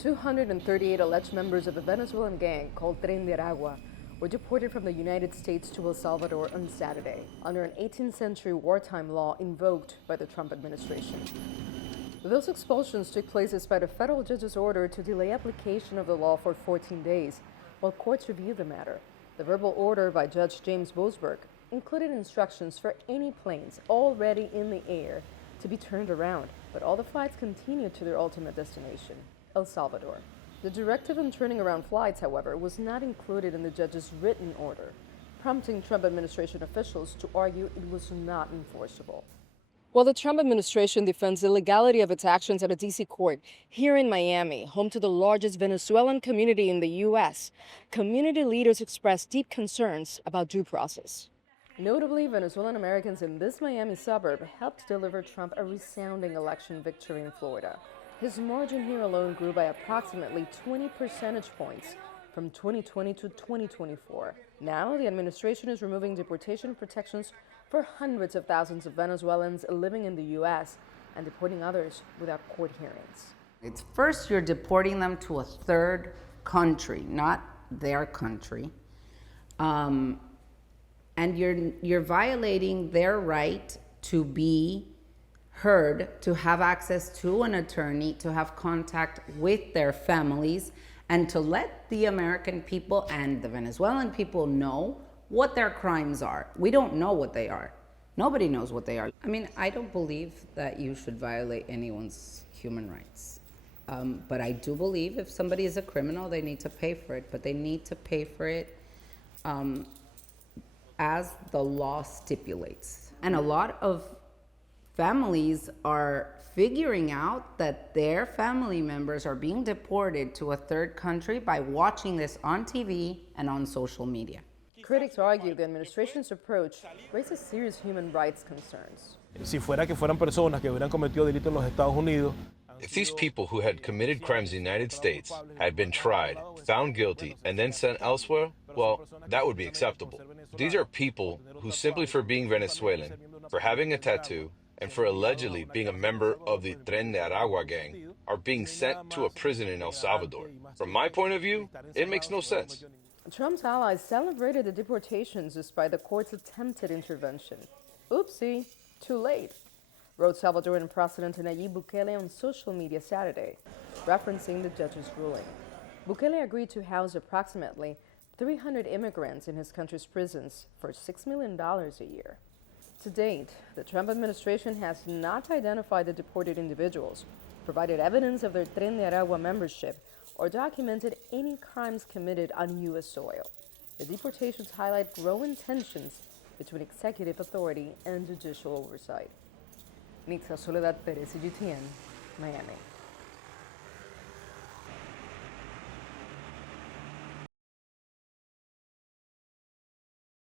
238 alleged members of a Venezuelan gang called Tren de Aragua were deported from the United States to El Salvador on Saturday under an 18th century wartime law invoked by the Trump administration. Those expulsions took place despite a federal judge's order to delay application of the law for 14 days while courts review the matter. The verbal order by Judge James Boasberg included instructions for any planes already in the air to be turned around, but all the flights continued to their ultimate destination, El Salvador. The directive on turning around flights, however, was not included in the judge's written order, prompting Trump administration officials to argue it was not enforceable. While the Trump administration defends the legality of its actions at a D.C. court, here in Miami, home to the largest Venezuelan community in the U.S., community leaders expressed deep concerns about due process. Notably, Venezuelan Americans in this Miami suburb helped deliver Trump a resounding election victory in Florida. His margin here alone grew by approximately 20 percentage points from 2020 to 2024. Now, the administration is removing deportation protections for hundreds of thousands of Venezuelans living in the U.S. and deporting others without court hearings. It's first you're deporting them to a third country, not their country. And you're violating their right to be heard, to have access to an attorney, to have contact with their families, and to let the American people and the Venezuelan people know what their crimes are. We don't know what they are. Nobody knows what they are. I mean, I don't believe that you should violate anyone's human rights. But I do believe if somebody is a criminal, they need to pay for it. But they need to pay for it as the law stipulates. And a lot of families are figuring out that their family members are being deported to a third country by watching this on TV and on social media. Critics argue the administration's approach raises serious human rights concerns. If these people who had committed crimes in the United States had been tried, found guilty, and then sent elsewhere, well, that would be acceptable. These are people who simply for being Venezuelan, for having a tattoo, and for allegedly being a member of the Tren de Aragua gang are being sent to a prison in El Salvador. From my point of view, it makes no sense. Trump's allies celebrated the deportations despite the court's attempted intervention. Oopsie, too late, wrote Salvadoran President Nayib Bukele on social media Saturday, referencing the judge's ruling. Bukele agreed to house approximately 300 immigrants in his country's prisons for $6 million a year. To date, the Trump administration has not identified the deported individuals, provided evidence of their Tren de Aragua membership, or documented any crimes committed on U.S. soil. The deportations highlight growing tensions between executive authority and judicial oversight. Nitza, Soledad, Perez, CGTN, Miami.